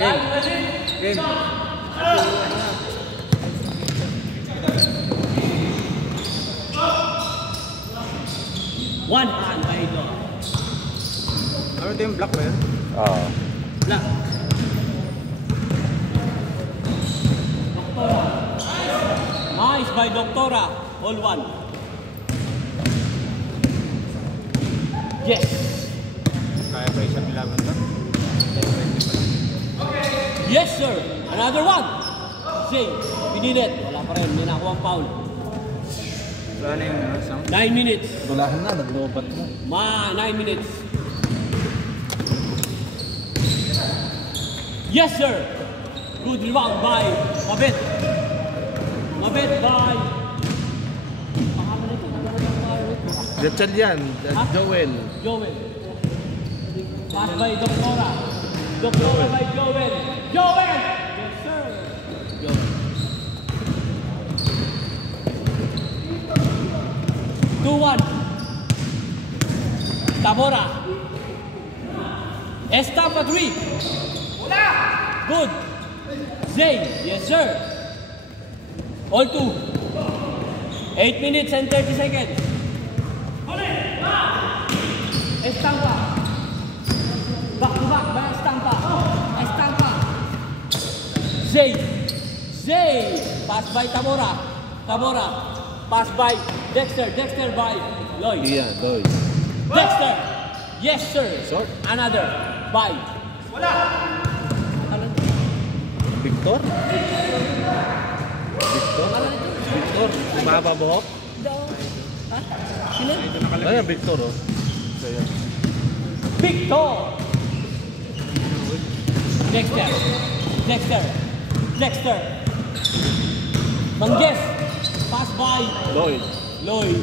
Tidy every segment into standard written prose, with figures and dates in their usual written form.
Game. One hand by Ito. Ano ito yung black ba yun? Oo. Black. Doktora. Nice by Doktora. All one. Yes. Kaya pa isang ilaban to? Yes, sir. Another one. Zay. Pinilit. Wala pa rin. May nakuha ang foul. Wala na yung sound? 9 minutes. Gulahan na, naglobat mo. 9 minutes. Yes, sir. Good rebound by Mabit. Mabit by... Jetchal yan. Joel. Joel. Pass by Doktora. Doktora by Joel. Joel! Yes, sir. Joel. 2-1. Tabora. Estapa 3. Good. Zay. Yes, sir. All 2. 8 minutes and 30 seconds. Estampa. Back to back by Estampa. Estampa. Zay. Zay. Pass by Tabora. Tabora. Pass by Dexter. Dexter by Lloyd. Iya, Lloyd. Dexter. Yes, sir. So? Another. By. Victor? Victor? Victor? Mababa buhok? Ha? Sino? Ayan, Victor, oh. Kaya. Victor. Dexter. Dexter. Dexter. Mangges. Pass by Lloyd. Lloyd.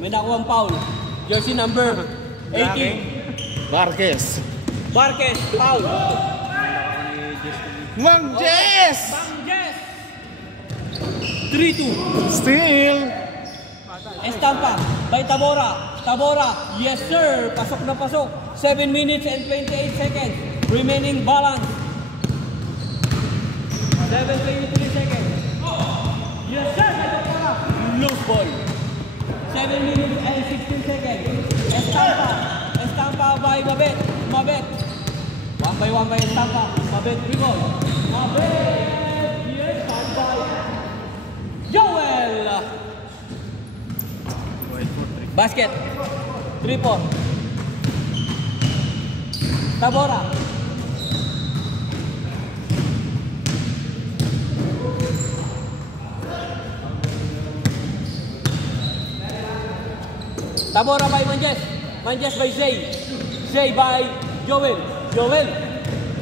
May nakuha ang foul. Jersey number 18. Marquez. Marquez. Foul. Mang Jess! Mangges. 3-2. Still! Estampa by Tabora. Tabora. Yes, sir. Pasok na pasok. 7 minutes and 28 seconds. Remaining balance. 7:23 seconds. Yes, sir. By Tabora. Loose ball. 7 minutes and 16 seconds. Estampa. Estampa by Mabet. Mabet. 1 by Estampa. Mabet. Recall. Mabet. Yes, pass by Joel. Basket. 3-4. Tabora. Tabora by Manjes. Manjes by Zay. Zay by Joel. Joel.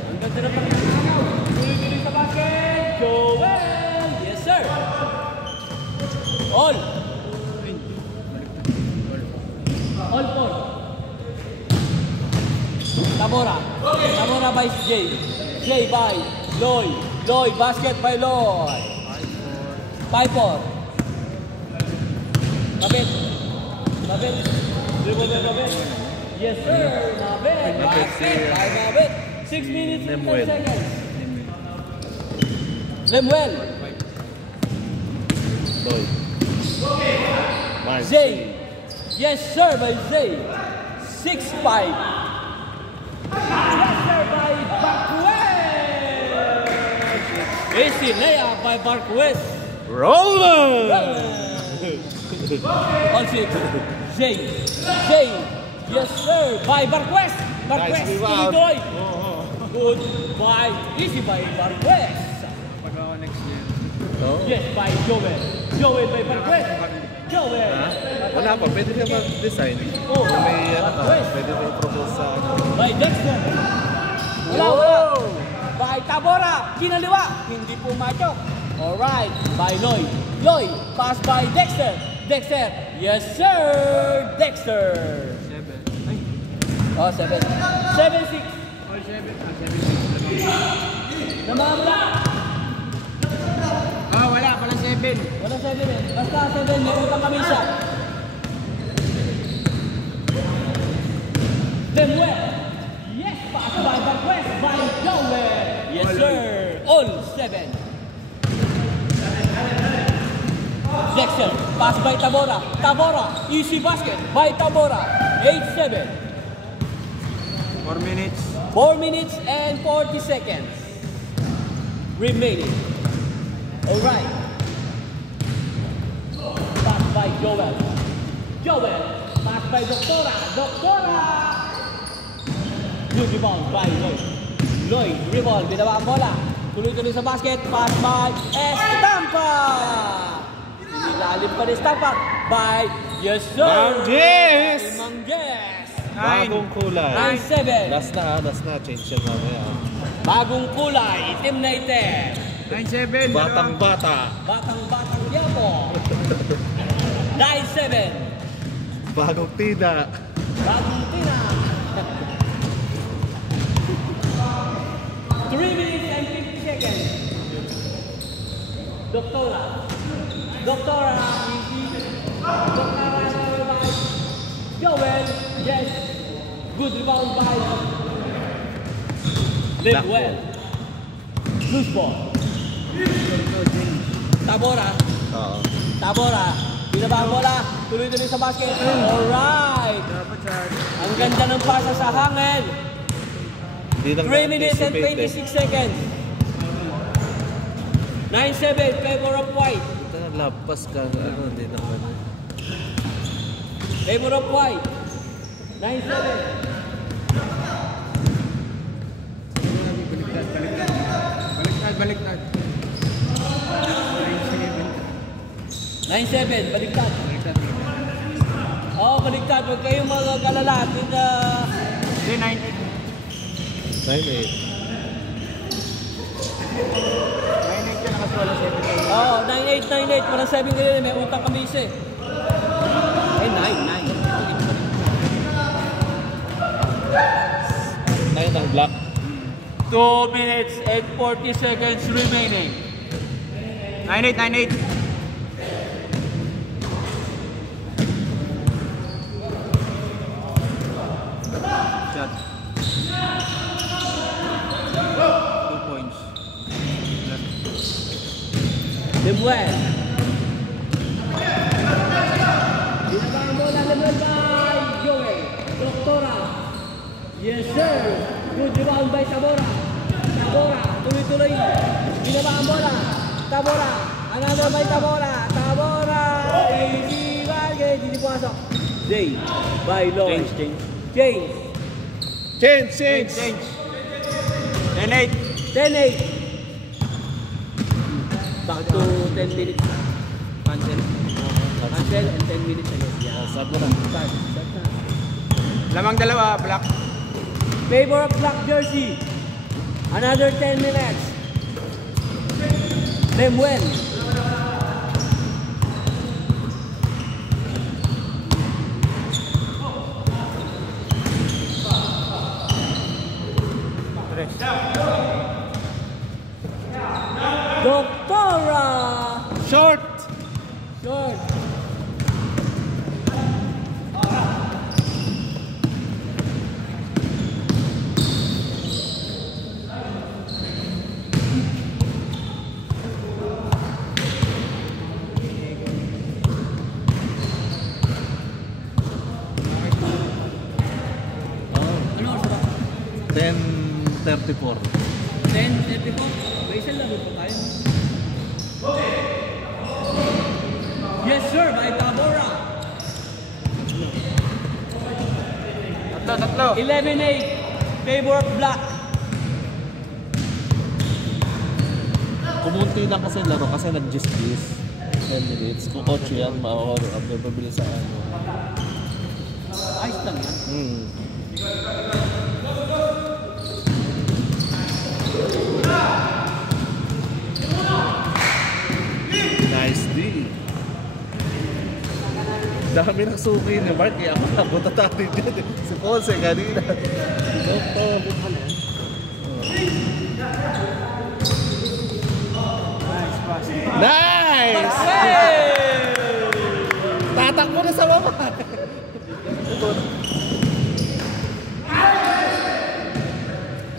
Ang ganda na pala. Tuloy-tuloy sa basket. Joel. Yes, sir. All. All 4. Tabora. Tabora by Jay. Jay by Lloyd. Lloyd. Basket by Lloyd. 5-4. Mabit. Mabit. Dribble by Mabit. Yes, sir. Mabit. Basket by Mabit. 6 minutes and 10 seconds. Lemuel. Lloyd. Zay. Yes, sir, by Zay. 6-5. Yes, sir, by Barquez. Easy layup by Barquez. Roller! All 6. Zay. Zay. Yes, sir, by Barquez. Barquez. Nice rebound. Tuloy. Good by. Easy by Barquez. Pag-awa next year. Oh. Yes, by Joel. Joel by Barquez. Joel. Wala pa, pwede siya mag-design. Oh. May Barquez. pwede rin propose sa... By Dexter. Wala. By Tabora. Kinaliwa. Hindi pumatok. Alright. By Lloyd. Lloyd. Pass by Dexter. Dexter. Yes, sir. Dexter. 7. Ay. Oh, 7. 7-6. All 7. 7. Namamla. Ah, wala. Pala 7. Wala 7 eh. Basta 7. May utang kami siya. Lemuel. Yes, pass by Barquez. By Joel. Ball 7. Dexter, pass by Tabora. Tabora, easy basket by Tabora. 8-7. 4 minutes. 4 minutes and 40 seconds remaining. Alright. Pass by Joel. Joel, pass by Doctora. Doctora! Good rebound by Lloyd. Lloyd, rebound, binawa ang bola. Tuloy-tuloy sa basket, pass by Estampa! Ilalim pa ni Estampa by, yes sir! Mangges! Mangges! Bagong kulay. 9-7. Last na. Change yan mamaya. Bagong kulay, itim na itim. 9-7. Batang-bata. Batang-batang yapo. 9-7. Bagong tida. Bagong tina. 3 minutes and 50 seconds. Doctora. Doctora. Doctora by Joel. Yes. Good rebound by Live well. Loose ball. Tabora. Oo. Tabora. Binaba ang bola. Tuloy-tuloy sa basket. Alright. Dapat sa... Ang ganda ng pasa sa hangin. 3 minutes and 26 seconds. 9-7. Favor of White. Ito na, lapas ka. Ano, hindi naman. Favor of White. 9-7. Baliktad. 9-7. Baliktad. Baliktad. Oo, baliktad. Huwag kayong mag-alala. Hindi, 9-8. 9-8 ka nakasuwala 7. Oo, 9-8. Para 7 ka rin. May utang kami isa eh. Eh, 9. 9 ang block. 2 minutes and 40 seconds remaining. 9-8. Shot. 2 points. Lemuel. Binaba ang bola, Lemuel by Joel. Doctora. Yes sir. Good rebound by Tabora. Tabora. Tuloy-tuloy. Binaba ang bola. Tabora. Another by Tabora. Tabora. Easy basket. Hindi pumasok. Jay by Lloyd. James. Change! 10-8. 10-8. Back to 10 minutes. Cancel. Cancel and 10 minutes again. Yeah. Sab na. Start na. Lamang dalawa, black. Favor of black jersey. Another 10 minutes. Lemuel. Doctora. Short! Short. Ano oras ba? 10:34. 10:34. May isang laro pa tayo. Yes sir, by Tabora. Tatlo. 11-8. Favor of black. Kumunti lang kasi laro kasi nag-gis-gis. 10 minutes. Kung kotse yan, mabibili sa ano. Ayos lang yan. Nice D. Dami ng suki ni Mark, kaya ako nabuta tayo dyan. Si Ponce kanina. Nice pass. Nice! Tatakbo na sa baba.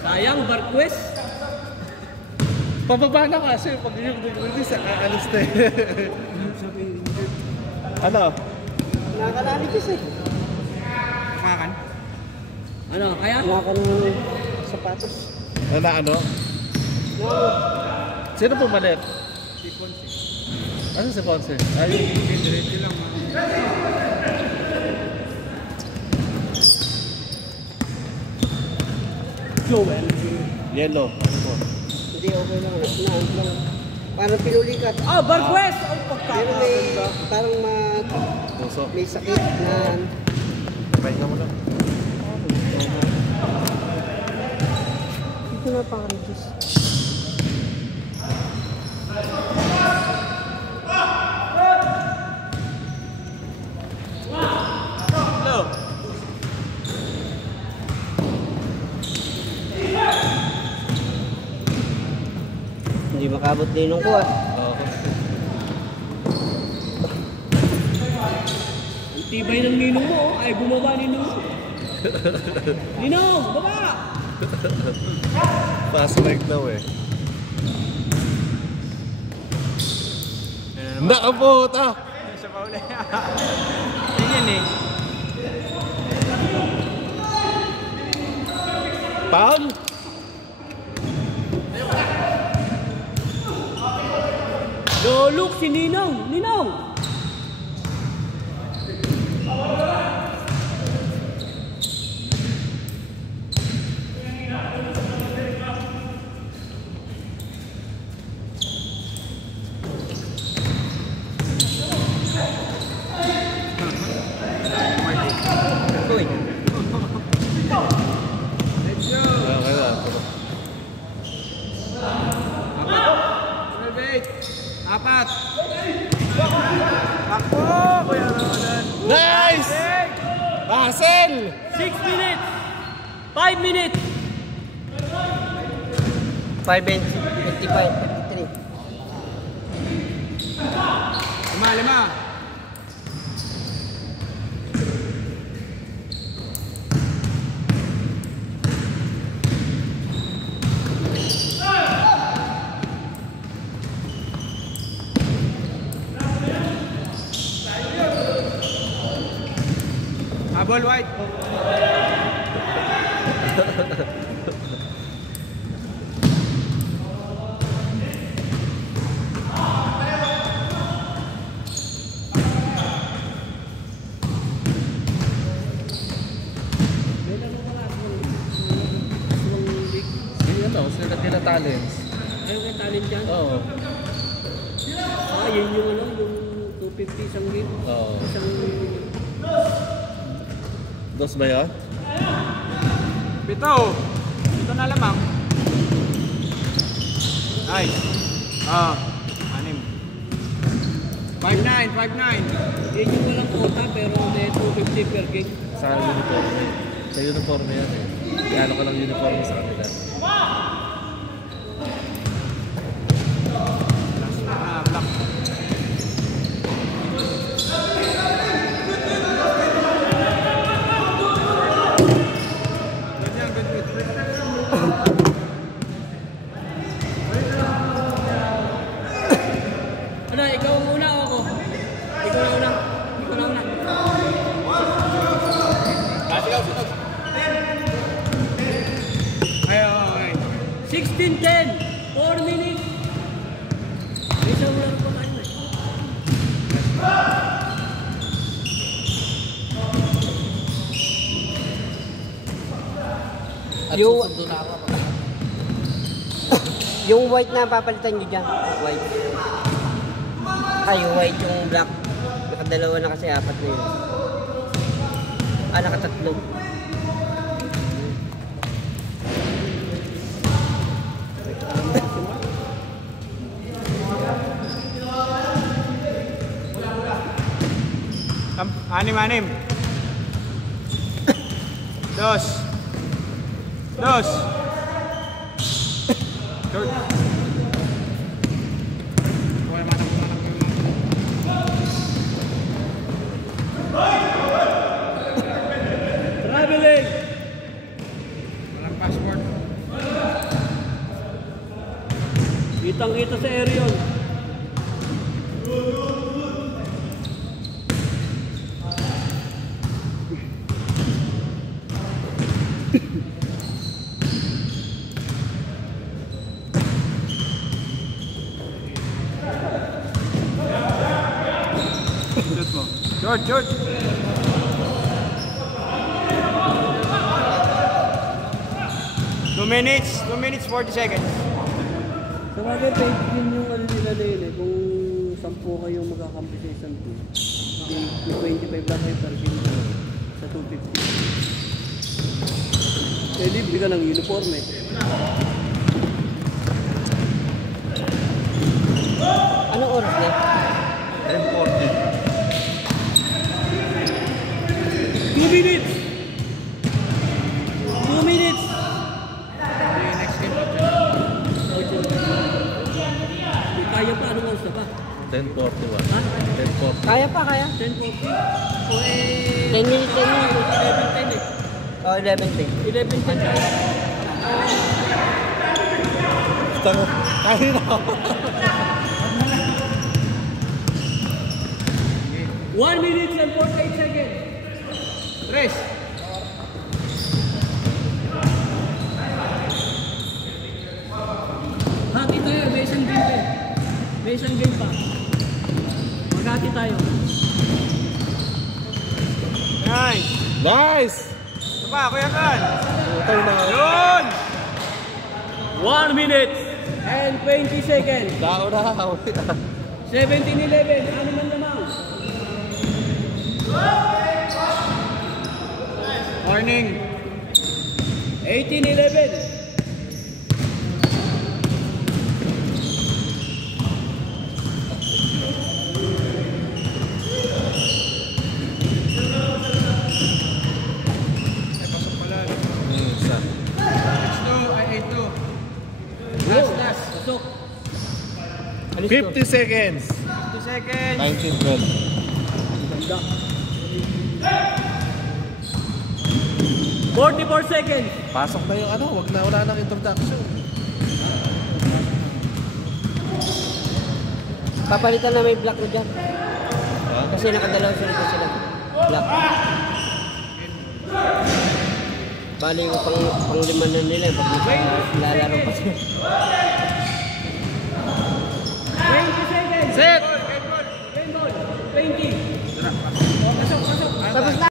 Sayang, Barquez. Pababa na kasi pag yung release, alis na eh. Ano? Nakakalaligis eh. Kakan. Ano, kaya? Nakaka ng sapatos. Ano? Sino pumalit? Si Ponce. Ano si Ponce? Ay, Diretso lang. Joel. yellow. Ano po? Hindi, okay lang. Ano lang. Parang pinulikat. Ah, Barquez! Ang Pero may pagkakaganda. parang Puso. may sakit na Pahinga mo lang. dito na pangaligis. Hello. Hindi makabot linong ko ah. Ang tibay ng ninong mo, oh. Ay, bumaba ninong mo. Ninong, baba! Fast mic daw eh. Nakaputa! Sa pauli. Ganyan eh. Pound? No, look, si Ninong! Ninong! Uy. Let's go. Okay lang. Apat. Ako, Kuya Ronan. Nice! Basel! 6 minutes! 5 minutes! 5 and 55, 53. Lima. Ball white. Sila talents. Ayaw kayo talent dyan? Oo. Ah, yun yung ano, yung 250 isang game. Oo. Isang... Dos ba yun? Pito. Pito na lamang. Nice. Anim. 5-9, 5-9. Yun yung walang quota pero may 250 per game. Sa uniform eh. Sa uniform yan eh. Gano'n ko lang uniform sa kanila. Black. Ano, ikaw ang una o ako? Ikaw na una. Ikaw na una. Okay. 16-10. 4 minutes. Isa mo lang pa kayo eh. Yung white na papalitan nyo dyan. White. Yung white, yung black. Nakadalawa na kasi, apat na yun. Nakatatlo. Anim. Dos. Short. Traveling. Walang passport. Kitang-kita sa Arion. Shoot mo. George, George. Two minutes, 40 seconds. Sa bagay, pwede din yung ano nila na yun eh. Kung 10 kayong magkakampi sa isang team, may 25 lang kayo per game sa 250. Eh, libre ka ng uniform eh. Anong oras na? 10:40. 2 minutes! 2 minutes! Next game. Kaya pa, anong oras na pa? 10:41. Ha? 10:40. Kaya pa, kaya? 10:40? O eh... 10 minutes, 10 minutes. 11:10 eh. Oh, 11:10. 11:10 tayo. Tango. Kanina ako. 1 minute and 48 seconds. Tres. Hati tayo, may isang game pa eh. May isang game pa. Maghati tayo. Nice. Nice! Ito pa, Kuya Kan. Utay na. Yun! 1 minute and 20 seconds. Dao na. 17-11. Ano man lamang? Morning. 18-11. Ay, pasok pala. Isa. 8-2. Last. Pasok. 50 seconds. 2 seconds. 19:12. Ganda. 44 seconds. Pasok na yung ano, wala nang introduction. Papalitan na may black mo dyan. Kasi nakadalaw sila black. Bali yung pang-lima na nila pag lalaro pa sila. 20 seconds. Set! Game ball. 20.